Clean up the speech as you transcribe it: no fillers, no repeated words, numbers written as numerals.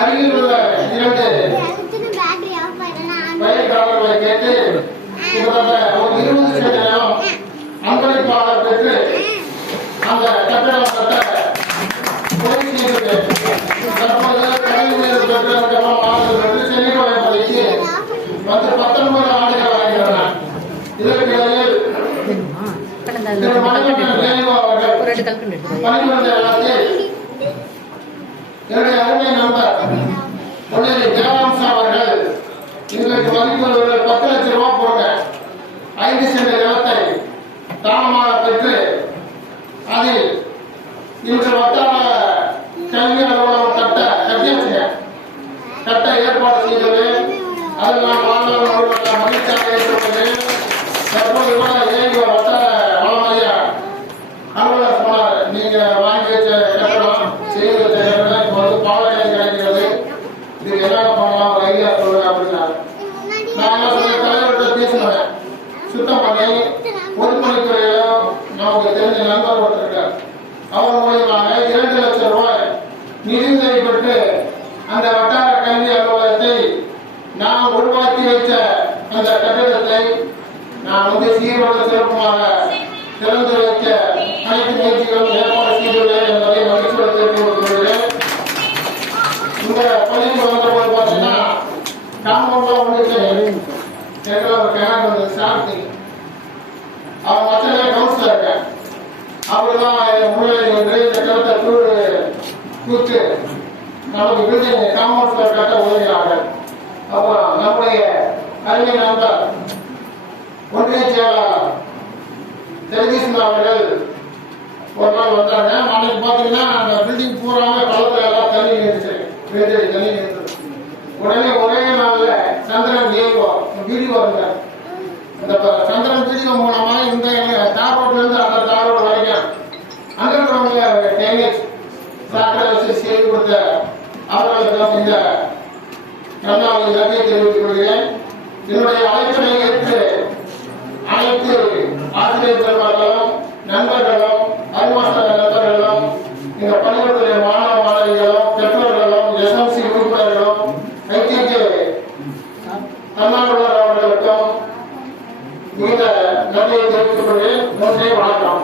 அருகில் உள்ள 2 பயிர்காரர்களை கேட்டு ஒரு 20 சென்ட் நிலம் அன்பளிப்பாளர் பெற்று அந்த கட்டடம் கட்ட கோரிக்கை தற்போது கடல் நீர் பெற்ற மாநிலத்திற்கு சென்னை பதவிக்கு வந்து 19 ஆண்டுகள் ஆகின்றன. இதற்கிடையில் என்னுடைய அருமை நண்பர் பொன்னேரி தேவாம்சா அவர்கள் எங்களுக்கு மதிப்பு 10 லட்சம் ரூபாய் போங்க 5 சென்ட் நிலத்தை தானமாக பெற்று அதில் இன்று வட்டார கல்வி அலுவலகம் கட்ட ஏற்பாடு செய்தது. அதில் நான் மாணவர்கள் மகிழ்ச்சியாக ஏற்றுள்ளது. தற்போது வட்டார வளமையா அலுவலர் சொன்னார், நீங்க வாங்கி வச்ச கட்டணம் செய்து வச்ச கட்டணம் இப்போ வந்து பாலனை கிடைக்கிறது, இது என்ன பண்ணலாம் ஒரு ஐடியா சொல்லுங்க அப்படின்னாரு. நான் என்ன சொன்ன தலைவர்கிட்ட பேசினேன், சுத்தம் பண்ணி பொதுப்பணித்துறையில நமக்கு தெரிஞ்ச நண்பர் ஒருத்தர் அவர் மூலியமாக 2 லட்சம் ரூபாய் நிதியுதவி பெற்று அந்த வட்டார கல்வி அலுவலகத்தை நாம் உருவாக்கி வைத்த அந்த கட்டிடத்தை நான் வந்து சீரோடு சிறப்புமாக திறந்து வைக்க அனைத்து முயற்சிகளும் ஏற்பாடு செய்துள்ளேன் என்பதை மகிழ்ச்சியோடு தெரிவித்துள்ளேன். இந்த பள்ளிக்கு வந்தபோது பார்த்தீங்கன்னா காம்பவுண்ட்ல ஒன்று எங்களை ஒரு கிணறு வந்து சார்த்தி அவன் மச்சனே கவுன்சிலர் அவர்தான் முன்னாடி வந்து இந்த கிணத்தை கூத்து நமக்கு பில்டிங் காம்பவுண்ட் கட்ட உதவினார்கள். அப்புறம் நம்முடைய அருமை நண்பர் ஒன்றிய செயலாளர் ஜெகதீஷ் அவர்கள் ஒரு நாள் வந்தாங்க. அன்னைக்கு பார்த்தீங்கன்னா அந்த பில்டிங் பூராமே பள்ளத்துல எல்லாம் தண்ணி நிறுத்து தண்ணி நிறுத்து. உடனே ஒரே நாள்ல சந்திரன் வீடியோ இருந்தார். இந்த சந்திரன் வீடியோ மூலமா இந்த தார் ரோட்ல இருந்து அந்த தார் ரோடு வரைக்கும் அங்க இருக்கிறவங்க டேமேஜ் சாக்கடை வச்சு செய்து கொடுத்த அவர்களுக்கு இந்த நன்றாக நன்றியை தெரிவித்துக் கொள்கிறேன். என்னுடைய அழைப்பினை ஏற்று அனைத்து ஆசிரியர் பெருமக்களும் நண்பர்களும் அறிவாசக நண்பர்களும் இந்த பள்ளிகளுடைய மாணவ மாணவிகளும் பெற்றோர்களும் எஸ்எம்சி உறுப்பினர்களும் ஐடிக்கு தன்னார்வலர் அவர்களுக்கும் இந்த நன்றியை தெரிவித்துக் கொள்கிறேன். நன்றி, வணக்கம்.